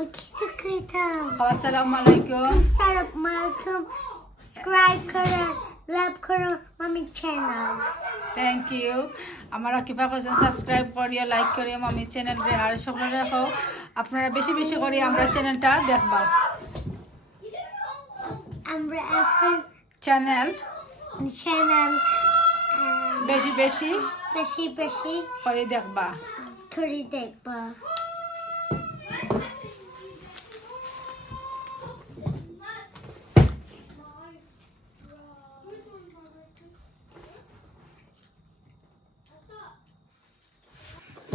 Assalamualaikum. Assalamualaikum. Subscribe karo, love karo mummy channel. Thank you. আমার আকিফা কোজন সাবস্ক্রাইব করিও, লাইক করিও মামি চ্যানেল রে আর সকলে রাখো আপনারা বেশি বেশি করে আমরা চ্যানেলটা দেখবা। আমরা এখন চ্যানেল বেশি বেশি করে দেখবা।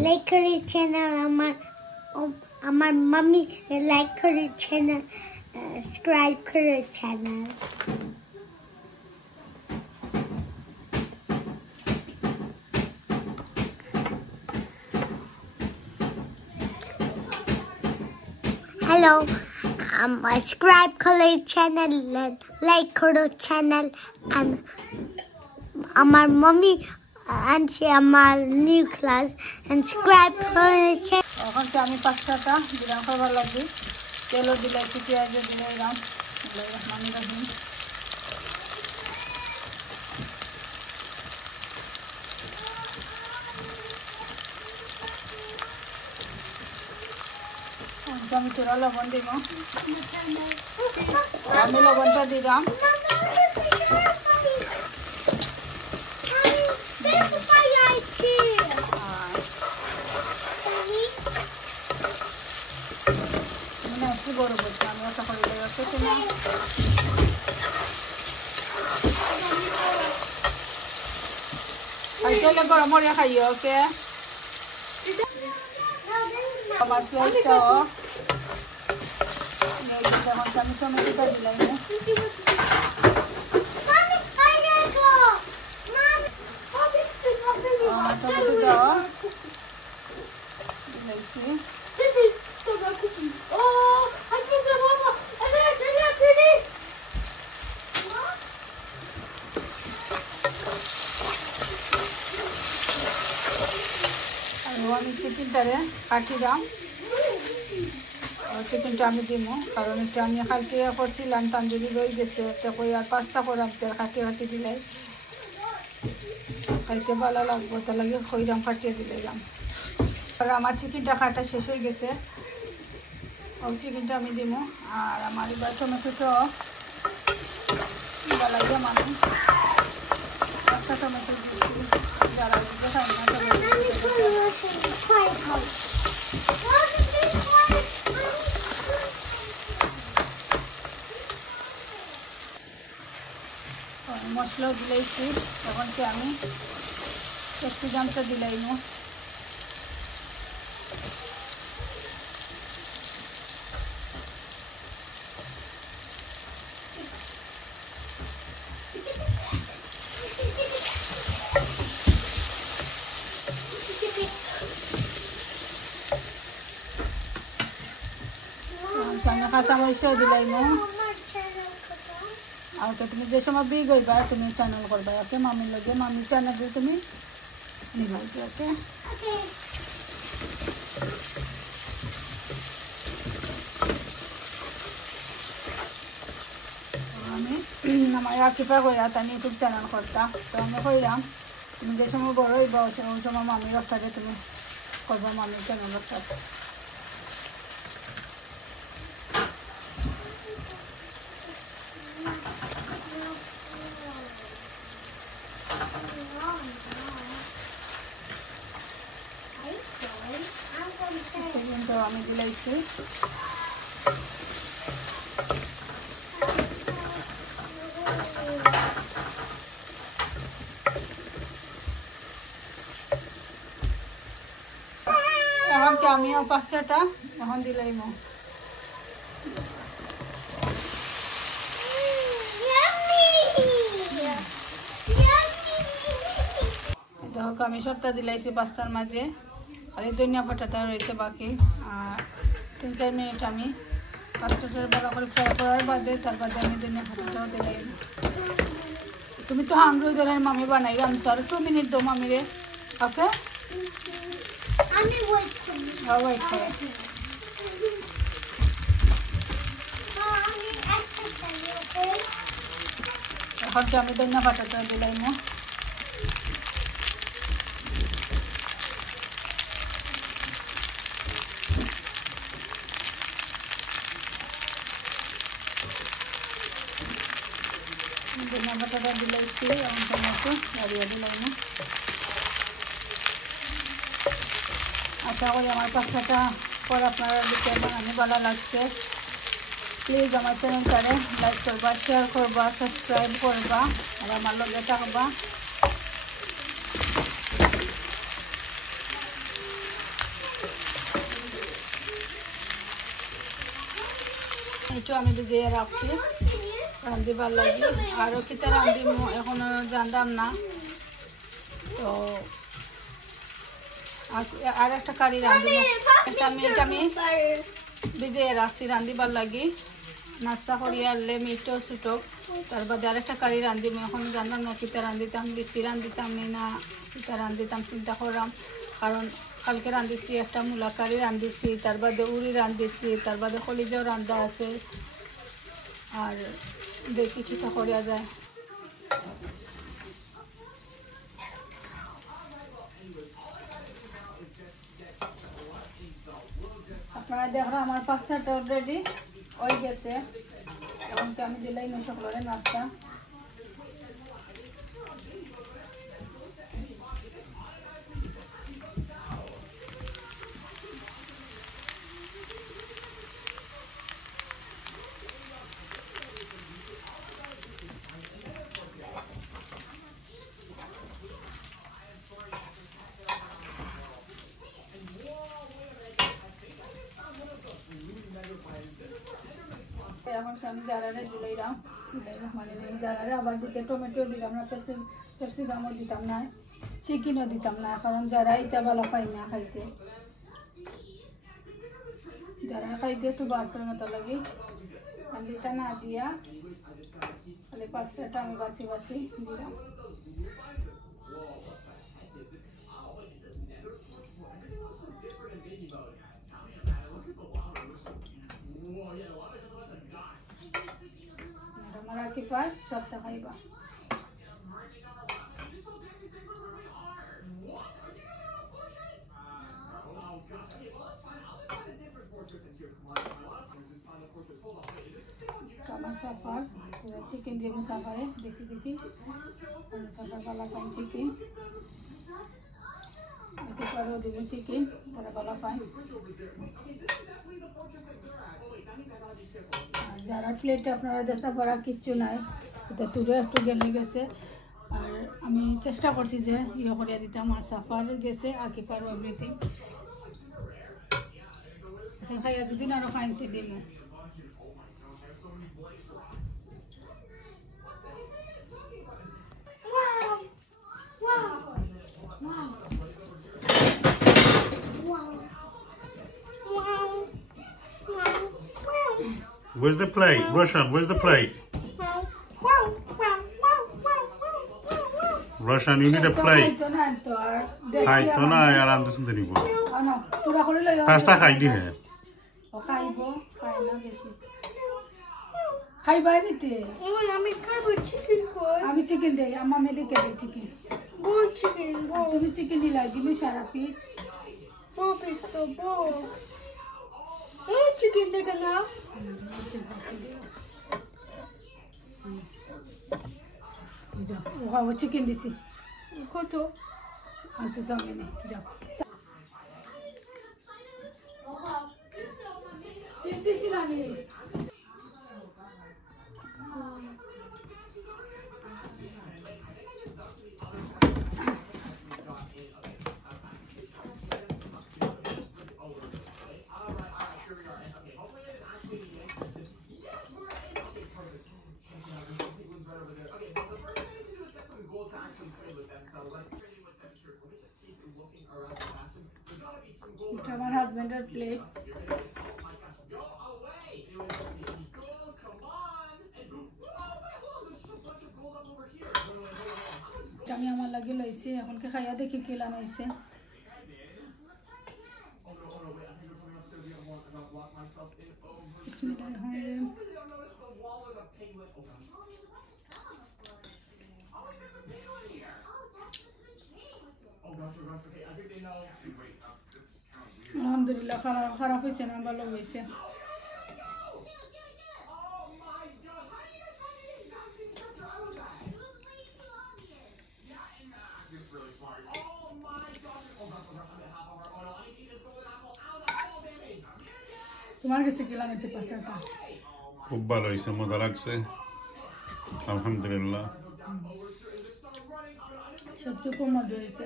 লাইক করে চ্যানেল আমার মাম্মি লাইক করে চ্যানেল সাবস্ক্রাইব করে channel. Hello, subscribe karo channel, like karo channel, and আমার mommy and she আমার new class and subscribe karo channel. এখন তো আমি পাস্তাটা দিলাম খাবার লাগবে, তেলও দিলাই, পেঁয়াজ দিলাম, রহমানির রহিম। আমি তোরা লবণ দিব, আমি লবণটা দিলাম। মানে একটু বড় বলছি আমি আশা করি খাইতে গরম করে খাইও। ওকে আমার পেঁয়াজটাও আমি টমেটোটা দিলাম, টমেটোটাও দিলাইছি। আমি চিকেনটারে কাটি দাম, চিকেনটা আমি দিব, কারণ এটা আমি কালকে করছিলাম তান্দুরি রয়ে গেছে, একটা করে আর পাস্তা করাম তেল কাটি দিলাই কালকে ভালো লাগবো, তার লাগে খইরাম কাটিয়ে দিলাম। আর আমার চিকেনটা কাটা শেষ হয়ে গেছে, ওই চিকেনটা আমি দিব। আর আমার এবার টমেটোটা লাগবে মানুষ একটা টমেটো দিচ্ছি, যারা দিতে খাই না মশলাও দিলাইছি। এখন কি আমি একটু জামটা দিলাই না, কাঁচামরিচও দিলাই না। আর তো তুমি যে সময় বিয়ে করবা তুমি চ্যানেল করবা, ওকে মামির লগে মামির চ্যানেল দিয়ে তুমি নিবাইবে। ওকে আমি আমার আকিফা কইরা তাই ইউটিউব চ্যানেল করতাম, তো আমি কইলাম তুমি যে সময় বড় হইবা ওই সময় মামির রাস্তাতে তুমি করবা মামির চ্যানেল রাস্তাতে। আমি দিলাইছি এখন কি আমিও পাস্তাটা এখন দিলাইম। দেখো আমি সবটা দিলাইছি পাস্তার মাঝে, খালি ধনিয়া পাতাটা রয়েছে বাকি। আর 3-4 মিনিট আমি পাস্তাটার ভালো করে ফ্রাই করার বাদে তার বাদে আমি ধনিয়া পাতাটাও দিলাই। তুমি তো হাঙ্গরি দিলেন মামি বানাই, আমি তো আর 2 মিনিট দো মামি রে। ওকে আমি ওয়েট করে এখন তো আমি ধনিয়া পাতাটা দিলাম। ধনিয়া পাতাটা দিলাইছি, এখন টমেটো দাঁড়িয়ে দিলাম। আশা করি আমার পাস্তাটা পর আপনারা দিতে বানানি ভালো লাগছে। প্লিজ আমার চ্যানেলটারে লাইক করবা, শেয়ার করবা, সাবস্ক্রাইব করবা আর আমার লগে থাকবা। একটু আমি ভিজিয়ে রাখছি রাঁধিবার লাগি। আরও কিতা রাঁধিব এখনো জানলাম না, তো আর একটা কারি রাঁধিব। এটা আমি ভিজিয়ে রাখছি রাঁধিবার লাগি, নাস্তা করিয়া আনলে মিটো ছুটো, তার বাদে আরেকটা কারি রাঁধিব। এখন জানলাম না কিতা রাঁধিতাম, বেশি রাঁধিতাম না কিতা রাঁধিতাম চিন্তা করলাম। কারণ কালকে রাঁধিছি একটা মূলা কারি রাঁধিছি, তার বাদে উড়ি রাঁধিছি, তার বাদে কলিজাও রান্ধা আছে। আর দেখি কিতা করা যায়। আপনারা দেখো আমার পাস্তাটা অলরেডি হয়ে গেছে। এখন আমি দিলাই সকলের নাস্তা। এখন আমি জারারে দিলাম, মানে জারারে আবার দিতে টমেটো দিলাম না, ক্যাপসিকামও দিতাম না, চিকেনও দিতাম না, কারণ যারা এটা ভালো পাই না খাইতে, যারা খাইতে একটু বাসর মতো লাগে দিতা না দিয়া খালি পাঁচটা আমি বাছি বাছি দিলাম। আমার কি পায় সবটা খাইবা। সাফার চিকেন দিয়ে সাফারে দেখি দেখি সাফার পালা পাই চিকেন পারো দেবো চিকেন তারা পালা পাই। আর যারা প্লেটে আপনারা দেখতে পারা কিচ্ছু নাই, এটা তুলে একটু গেলে গেছে। আর আমি চেষ্টা করছি যে ইয়ে করিয়া দিতাম, আর সাফার গেছে আঁকি পারো এভরিথিং খাইয়া যদি আরো খাইতে দিন। Where's the plate? Roshan, where's the plate? Roshan, you need a plate. Hai, to na aram to sunde nibo. Pasta khai di hai. খাইবো খাই না বেশি খাইবাই নিতে। আমি খাবো চিকেন কই, আমি চিকেন দেই, আমার মেয়েকে দেই চিকেন। বল চিকেন বল, তুমি চিকেন দিলাই দিলি সারা পিস। বল পিস তো বল এই চিকেন দেখে না। ও চিকেন দিছি কত আছে সামনে নেই যাও দিছি না আমি। এটা আমার হাজবেন্ডের প্লেট। আমি আমার লাগে লইছি, এখন কে খাইয়া দেখি কি লাগাইছে। আলহামদুলিল্লাহ খারাপ হয়েছে না, ভালো হয়েছে। তোমার কাছে কি লাগছে পাস্তাটা? খুব ভালো হয়েছে, মজা লাগছে আলহামদুলিল্লাহ। সত্যি খুব মজা হয়েছে।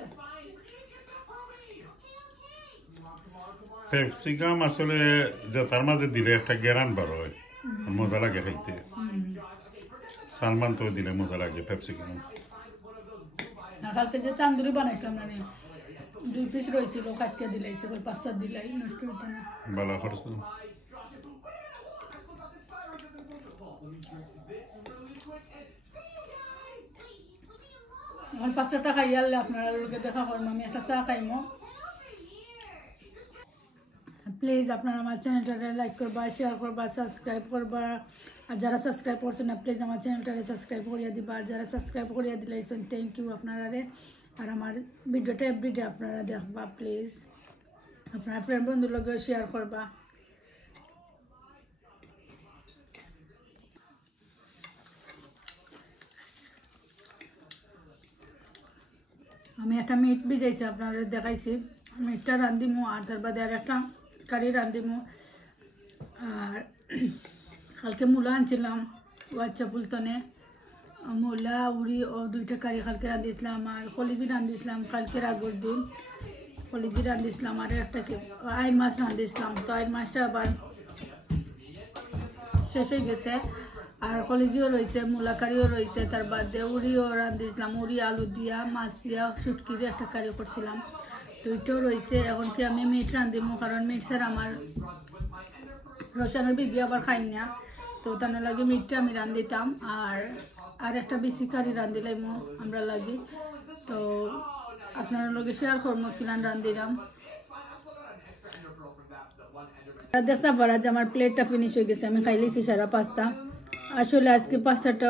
ক্যাপসিকাম আসলে যে তার মাঝে দিলে একটা গ্যারান বার হয়, মজা লাগে খাইতে। সালমান তো দিলে মজা লাগে ক্যাপসিকাম। কালকে যে তান্দুরি বানাইছিলাম না, 2 পিস রয়েছিল, কাটিয়ে দিলাইছে, ওই পাস্তা দিলাই, নষ্ট হইতো না। ভালো করছে। এখন পাস্তাটা খাই আনলে আপনারা লোকে দেখা করবো, আমি একটা চা খাইমো। প্লিজ আপনারা আমার চ্যানেলটাকে লাইক করবা, শেয়ার করবা, সাবস্ক্রাইব করবা। আর যারা সাবস্ক্রাইব করছেন না, প্লিজ আমার চ্যানেলটাকে সাবস্ক্রাইব করিয়া দিবা। আর যারা সাবস্ক্রাইব করিয়া দিলাইছেন, থ্যাংক ইউ আপনারা। আর আমার ভিডিওটা এভরিডে আপনারা দেখবা, প্লিজ আপনারা ফ্রেন্ড বন্ধুর লগে শেয়ার করবা। আমি একটা মিট ভিজাইছি, আপনারা দেখাইছি। মিটটা রান্ধিমু, আর তার বাদে আর একটা কারি রান্ধিমু। আর কালকে মূলা আনছিলাম বাচ্চা ফুলতনে, মূলা উড়ি ও 2টা কারি কালকে রান্ধিছিলাম। আর কলিজি রান্ধিছিলাম কালকের আগের দিন, কলিজি রান্ধিছিলাম। আর একটা আইন মাছ রান্ধিছিলাম, তো আইন মাছটা আবার শেষ হয়ে গেছে। আর কলিজিও রয়েছে, মূলা কারিও রয়েছে, তার বাদে উড়িও রান্ধিছিলাম, উড়ি আলু দিয়া মাছ দিয়া শুটকির একটা কারি করছিলাম, তো ওইটাও রয়েছে। এখন কি আমি মিট রান্ধিমু, কারণ মিট স্যার আমার রসানের বিবি আবার খাই না, তো তার লাগে মিটটা আমি রান্ধিতাম। আর একটা বেশি কারি রান্ধিলাইমু আমরা লাগি, তো আপনার লগে শেয়ার করবো কিলান রান্ধিলাম। দেখতে পারা যে আমার প্লেটটা ফিনিশ হয়ে গেছে, আমি খাইলেছি সারা পাস্তা। আসলে আজকে পাস্তাটা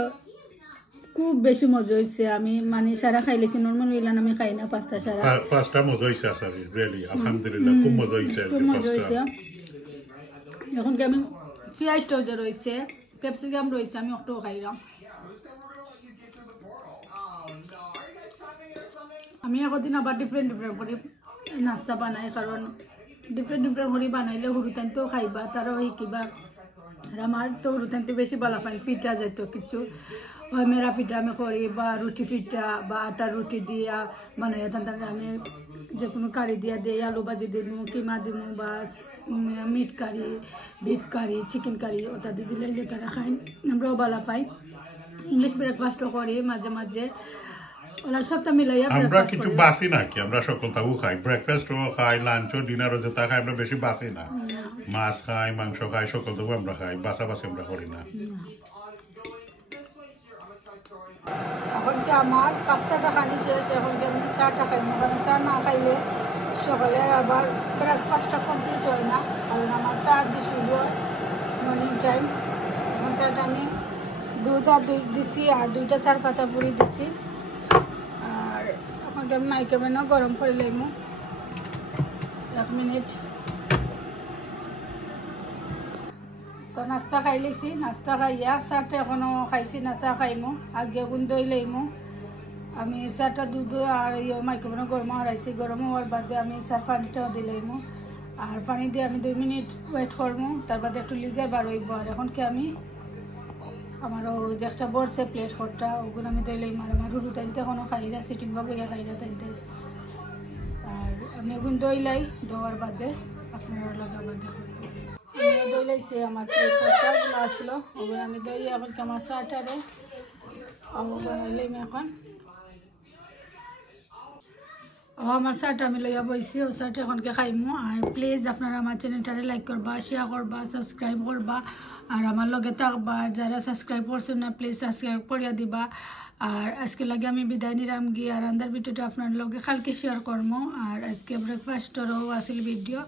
খুব বেশি মজা হয়েছে, আমি মানে সারা খাইলেছি, নরমাল ইলান আমি খাই না পাস্তা সারা। পাস্তা মজা হয়েছে আসলে, রিয়েলি আলহামদুলিল্লাহ খুব মজা হয়েছে। খুব মজা হয়েছে। এখন কি আমি পেঁয়াজটাও যে রয়েছে, ক্যাপসিকাম রয়েছে, আমি ওটাও খাইলাম। আমি একদিন আবার ডিফারেন্ট করে নাস্তা বানাই, কারণ ডিফারেন্ট করে বানাইলে হুরুতান তো খাইবা, তারাও শিকিবা। আর আমার তো হুরুতান তো বেশি ভালো পাই, পিঠা যাইতো কিছু হয়, মেরা পিঠা আমি করি, বা রুটি পিঠা বা আটার রুটি দিয়া বানাই। তাহলে আমি যে কোনো কারি দিয়া দিই, আলু ভাজি দিমু, কিমা দিমু, বা মিট কারি, বিফ কারি, চিকেন কারি, ওটা দিয়ে দিলে যে তারা খাই, আমরাও ভালো পাই। ইংলিশ ব্রেকফাস্টও করি মাঝে মাঝে, ওরা সবটা মিলাইয়া আমরা কিছু বাসি নাকি, আমরা সকলটাও খাই, ব্রেকফাস্টও খাই, লাঞ্চও ডিনারও যেটা খাই, আমরা বেশি বাসি না। মাছ খাই, মাংস খাই, সকলটাও আমরা খাই, বাসাবাসি আমরা করি না। এখন কি আমার পাস্তাটা খানি শেষ, এখন কি আমি চাটা খাই, মানে চা না খাইলে সকালে আবার ব্রেকফাস্টটা কমপ্লিট হয় না, কারণ আমার চা দিয়ে শুরু হয় মর্নিং টাইম। এখন চাটা আমি দুধ দিছি, আর 2টা চার পাতা পুরি দিছি। আর এখন আমি মাইক্রোওভেনও গরম করে লাইমু 1 মিনিট। তো নাস্তা খাই লিছি, নাস্তা খাইয়া চাটা এখনো খাইছি না, চা খাইমু আগে গুণ দই লাইমু। আমি চাটা দুধ আর মাইক্রোওভেনে গরম হারাইছি, গরম হওয়ার বাদে আমি চার পানিটাও দিলাইমু। আর পানি দিয়ে আমি 2 মিনিট ওয়েট করবো, তার বাদে একটু লিগার বার হইব। আর এখন কি আমি আমারও যে একটা বড়ছে প্লেট ঘরটা, ওগুলো আমি দইলাইম। আর আমার হুরু তাইতে এখনো খাইরা, সিটিং ভাবে খাইরা তাইতে। আর আমি ওগুন দইলাই, দেওয়ার বাদে আপনারা লগে আবার দেখো দইলাইছে আমার প্লেট ঘরটা গুলো আসলো, ওগুলো আমি দই। এখন কি আমার চাটারে বানাইলাম এখন। আমার চাটা আমি লইয়া বইছি, ও চাটা এখনকে খাইমু। আর প্লিজ আপনারা আমার চ্যানেলটারে লাইক করবা, শেয়ার করবা, সাবস্ক্রাইব করবা, আর আমার লগে থাকবা। যারা সাবস্ক্রাইব করছেন না, প্লিজ সাবস্ক্রাইব করিয়া দিবা। আর আজকে লাগে আমি বিদায় নিলাম গিয়ে, আর আন্দার ভিডিওটা আপনার লগে কালকে শেয়ার করবো। আর আজকে ব্রেকফাস্টেরও আসল ভিডিও।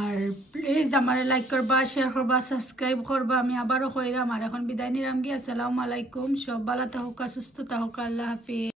আর প্লিজ আমার লাইক করবা, শেয়ার করবা, সাবস্ক্রাইব করবা। আমি আবারও কইরাম। আর এখন বিদায় নিলাম গিয়ে, আসসালামু আলাইকুম। সব ভালো থাকুক, সুস্থ থাকুক, আল্লাহ হাফিজ।